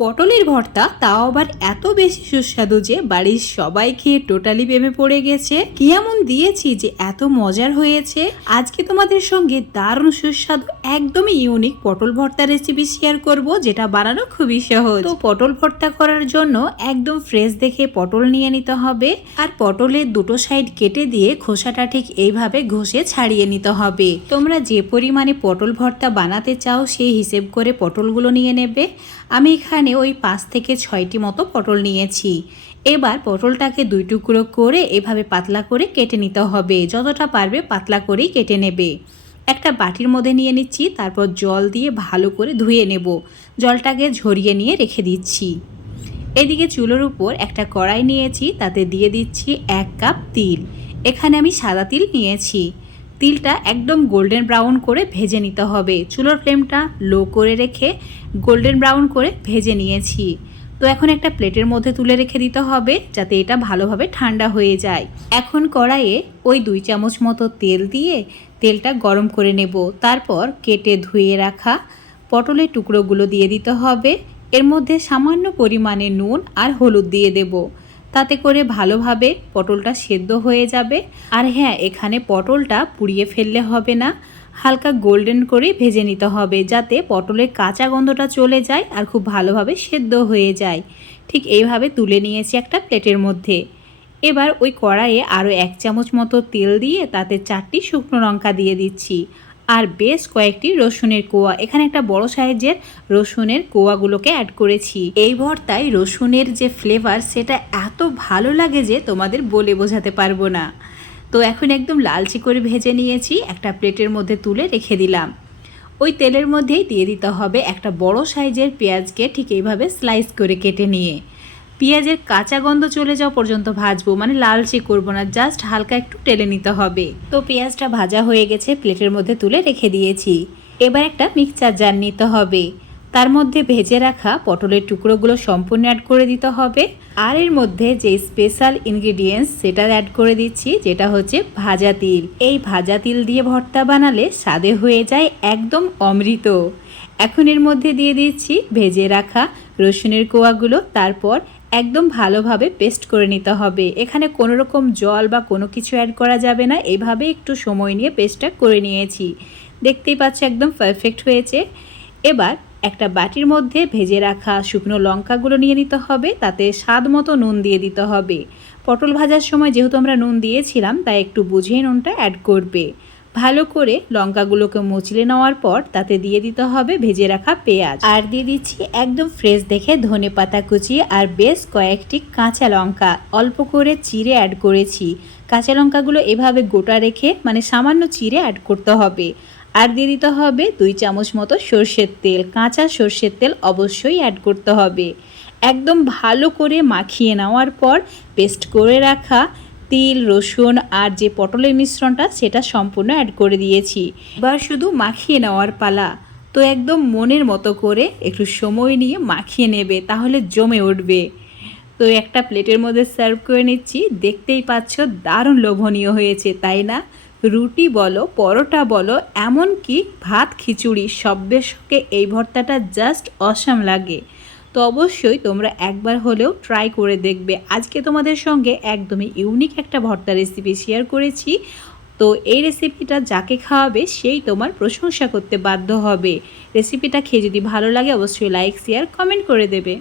পটলের ভর্তা তাও আবার এত বেশি সুস্বাদু যে বাড়ির সবাই খেয়ে টোটালি প্রেমে পড়ে গেছে। কি এমন দিয়েছি যে এত মজার হয়েছে? আজকে তোমাদের সঙ্গে দারুণ সুস্বাদু, একদমই ইউনিক পটল ভর্তা রেসিপি শেয়ার করব, যেটা বানানো খুবই সহজ। তো পটল ভর্তা করার জন্য একদম ফ্রেশ দেখে পটল নিয়ে নিতে হবে আর পটলের দুটো সাইড কেটে দিয়ে খোসাটা ঠিক এইভাবে ঘষে ছাড়িয়ে নিতে হবে। তোমরা যে পরিমাণে পটল ভর্তা বানাতে চাও সেই হিসেব করে পটলগুলো নিয়ে নেবে। আমি এখানে ওই পাঁচ থেকে ছয়টি মতো পটল নিয়েছি। এবার পটলটাকে দুই টুকরো করে এভাবে পাতলা করে কেটে নিতে হবে। যতটা পারবে পাতলা করেই কেটে নেবে। একটা বাটির মধ্যে নিয়ে নিচ্ছি, তারপর জল দিয়ে ভালো করে ধুয়ে নেব। জলটাকে ঝরিয়ে নিয়ে রেখে দিচ্ছি। এদিকে চুলোর উপর একটা কড়াই নিয়েছি, তাতে দিয়ে দিচ্ছি এক কাপ তিল। এখানে আমি সাদা তিল নিয়েছি। তিলটা একদম গোল্ডেন ব্রাউন করে ভেজে নিতে হবে। চুলোর ফ্লেমটা লো করে রেখে গোল্ডেন ব্রাউন করে ভেজে নিয়েছি। তো এখন একটা প্লেটের মধ্যে তুলে রেখে দিতে হবে যাতে এটা ভালোভাবে ঠান্ডা হয়ে যায়। এখন কড়াইয়ে ওই দুই চামচ মতো তেল দিয়ে তেলটা গরম করে নেব। তারপর কেটে ধুয়ে রাখা পটলের টুকরোগুলো দিয়ে দিতে হবে। এর মধ্যে সামান্য পরিমাণে নুন আর হলুদ দিয়ে দেব। তাতে করে ভালোভাবে পটলটা সেদ্ধ হয়ে যাবে। আর হ্যাঁ এখানে পটলটা পুড়িয়ে ফেললে হবে না। হালকা গোল্ডেন করে ভেজে নিতে হবে যাতে পটলের কাঁচা গন্ধটা চলে যায় আর খুব ভালোভাবে সেদ্ধ হয়ে যায়। ঠিক এইভাবে তুলে নিয়েছি একটা প্লেটের মধ্যে। এবার ওই কড়াইয়ে আরও এক চামচ মতো তেল দিয়ে তাতে চারটি শুকনো লঙ্কা দিয়ে দিচ্ছি। আর বেশ কয়েকটি রসুনের কোয়া। এখানে একটা বড় সাইজের রসুনের কোয়াগুলোকে অ্যাড করেছি। এই ভর্তায় রসুনের যে ফ্লেভার সেটা এত ভালো লাগে যে তোমাদের বলে বোঝাতে পারব না। তো এখন একদম লালচে করে ভেজে নিয়েছি, একটা প্লেটের মধ্যে তুলে রেখে দিলাম। ওই তেলের মধ্যেই দিয়ে দিতে হবে একটা বড় সাইজের পেঁয়াজকে ঠিক এইভাবে স্লাইস করে কেটে নিয়ে। পেঁয়াজের কাঁচা গন্ধ চলে যাওয়া পর্যন্ত ভাজবো মানে লালচে করব না, জাস্ট হালকা একটু টেলে নিতে হবে। তো পেঁয়াজটা ভাজা হয়ে গেছে, প্লেটের মধ্যে তুলে রেখে দিয়েছি। এবার একটা মিক্সচার জার নিতে হবে। তার মধ্যে ভেজে রাখা পটলের টুকরোগুলো সম্পূর্ণ অ্যাড করে দিতে হবে। আর এর মধ্যে যে স্পেশাল ইনগ্রিডিয়েন্টস সেটা অ্যাড করে দিচ্ছি, যেটা হচ্ছে ভাজা তিল। এই ভাজা তিল দিয়ে ভর্তা বানালে স্বাদে হয়ে যায় একদম অমৃত। এখন এর মধ্যে দিয়ে দিচ্ছি ভেজে রাখা রসুনের কোয়াগুলো, তারপর একদম ভালোভাবে পেস্ট করে নিতে হবে। এখানে কোনো রকম জল বা কোনো কিছু অ্যাড করা যাবে না এইভাবে একটু সময় নিয়ে পেস্টটা করে নিয়েছি। দেখতেই পাচ্ছ একদম পারফেক্ট হয়েছে। এবার একটা বাটির মধ্যে ভেজে রাখা শুকনো লঙ্কাগুলো নিয়ে নিতে হবে, তাতে স্বাদ মতো নুন দিয়ে দিতে হবে। পটল ভাজার সময় যেহেতু আমরা নুন দিয়েছিলাম, তাই একটু বুঝিয়ে নুনটা অ্যাড করবে। ভালো করে লঙ্কাগুলোকে মুচলে নেওয়ার পর তাতে দিয়ে দিতে হবে ভেজে রাখা পেঁয়াজ। আর দিয়ে দিচ্ছি একদম ফ্রেশ দেখে ধনে পাতা কুচি আর বেশ কয়েকটি কাঁচা লঙ্কা। অল্প করে চিড়ে অ্যাড করেছি। কাঁচা লঙ্কাগুলো এভাবে গোটা রেখে মানে সামান্য চিড়ে অ্যাড করতে হবে। আর দিয়ে দিতে হবে দুই চামচ মতো সর্ষের তেল। কাঁচা সর্ষের তেল অবশ্যই অ্যাড করতে হবে। একদম ভালো করে মাখিয়ে নেওয়ার পর পেস্ট করে রাখা তিল, রসুন আর যে পটলের মিশ্রণটা, সেটা সম্পূর্ণ অ্যাড করে দিয়েছি। এবার শুধু মাখিয়ে নেওয়ার পালা। তো একদম মনের মতো করে একটু সময় নিয়ে মাখিয়ে নেবে, তাহলে জমে উঠবে। তো একটা প্লেটের মধ্যে সার্ভ করে নিচ্ছি। দেখতেই পাচ্ছ দারুণ লোভনীয় হয়েছে, তাই না? রুটি বলো, পরোটা বলো, এমনকি ভাত খিচুড়ি সব সঙ্গে এই ভর্তাটা জাস্ট অসাম লাগে। তো অবশ্যই তোমরা একবার হলেও ট্রাই করে দেখবে। আজকে তোমাদের সঙ্গে একদমই ইউনিক একটা ভর্তা রেসিপি শেয়ার করেছি। তো এই রেসিপিটা যাকে খাওয়াবে সেই তোমার প্রশংসা করতে বাধ্য হবে। রেসিপিটা খেয়ে যদি ভালো লাগে, অবশ্যই লাইক শেয়ার কমেন্ট করে দেবে।